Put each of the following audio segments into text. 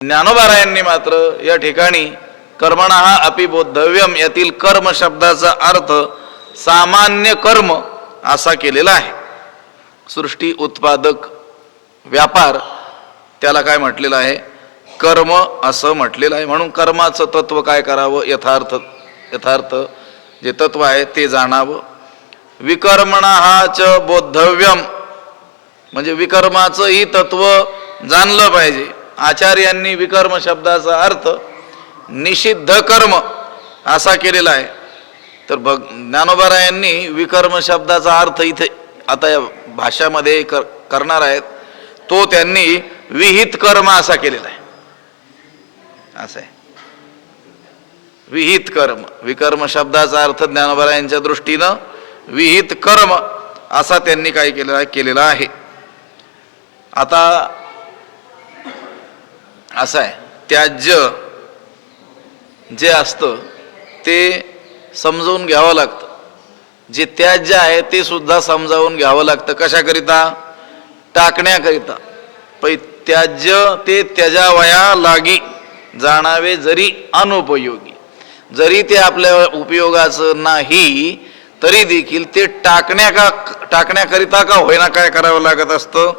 ज्ञानोबारायांनी मात्र या ठिकाणी कर्मणः अपि बोद्धव्यम यातील कर्म शब्दाचा अर्थ सामान्य कर्म असा केलेला आहे. सृष्टी उत्पादक व्यापार त्याला काय म्हटलेलं आहे, कर्म असं म्हटलेलं आहे. म्हणून कर्माचं तत्व काय करावं, यथार्थ जे तत्व आहे ते जाणावं. विकर्मणः च बोद्धव्यम म्हणजे विकर्माचंही तत्व जाणलं पाहिजे. आचार्यांनी विकर्म शब्दाचा अर्थ निषिद्ध कर्म असा केलेला आहे. तर ज्ञानोबारायांनी विकर्म शब्दाचा अर्थ इथे आता या भाषामध्ये करणार आहेत तो त्यांनी विहित कर्म असा केलेला आहे. असं आहे विहित कर्म. विकर्म शब्दाचा अर्थ ज्ञानोबारायांच्या दृष्टीनं विहित कर्म असा त्यांनी काय केलेला आहे. आता असं आहे, त्याज्य जे असतं ते समजावून घ्यावं लागतं. जे त्याज्य आहे ते सुद्धा समजावून घ्यावं लागतं. कशाकरिता, टाकण्याकरिता. पै त्याज्य ते त्याजावया लागी जाणावे जरी अनुपयोगी. जरी ते आपल्या उपयोगाचं नाही तरी देखील ते टाकण्याकरिता का होईना काय करावं लागत असतं,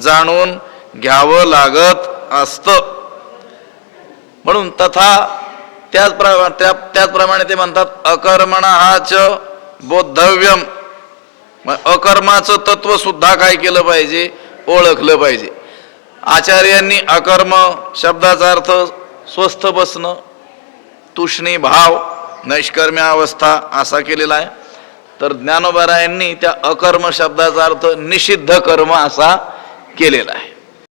जाणून घ्यावं लागत असतं. म्हणून तथा त्याचप्रमाणे ते म्हणतात अकर्मणः च बोद्धव्यम. अकर्माचं तत्व सुद्धा काय केलं पाहिजे, ओळखलं पाहिजे. आचार्यांनी अकर्म शब्दाचा अर्थ स्वस्थ बसणं, तुष्णी भाव, नैष्कर्म्य अवस्था असा केलेला आहे. तर ज्ञानोबारायांनी त्या अकर्म शब्दाचा अर्थ निषिद्ध कर्म असा केलेला आहे.